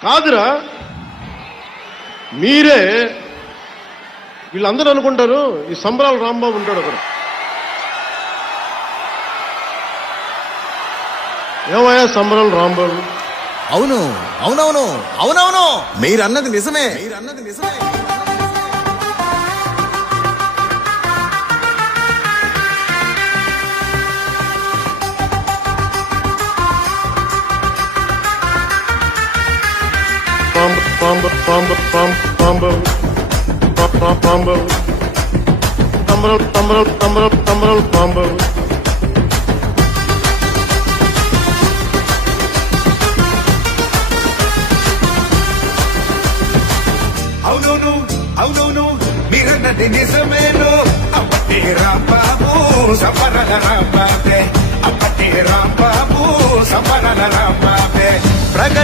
కాదురా, మీరే వీళ్ళందరూ అనుకుంటారు ఈ సంబరాల రాంబాబు ఉంటాడు అక్కడ. ఏమయ్యా సంబరాల రాంబాబు? అవును అవునవును అవునవును, మీరన్నది నిజమే. అవునవును అవునవును, మీరన్నది నిజమేను. అప్పటి రాంబాబు సంబరాల రాంబాబే, అప్పటి రాంబాబు సంబరాల రాంబాబే.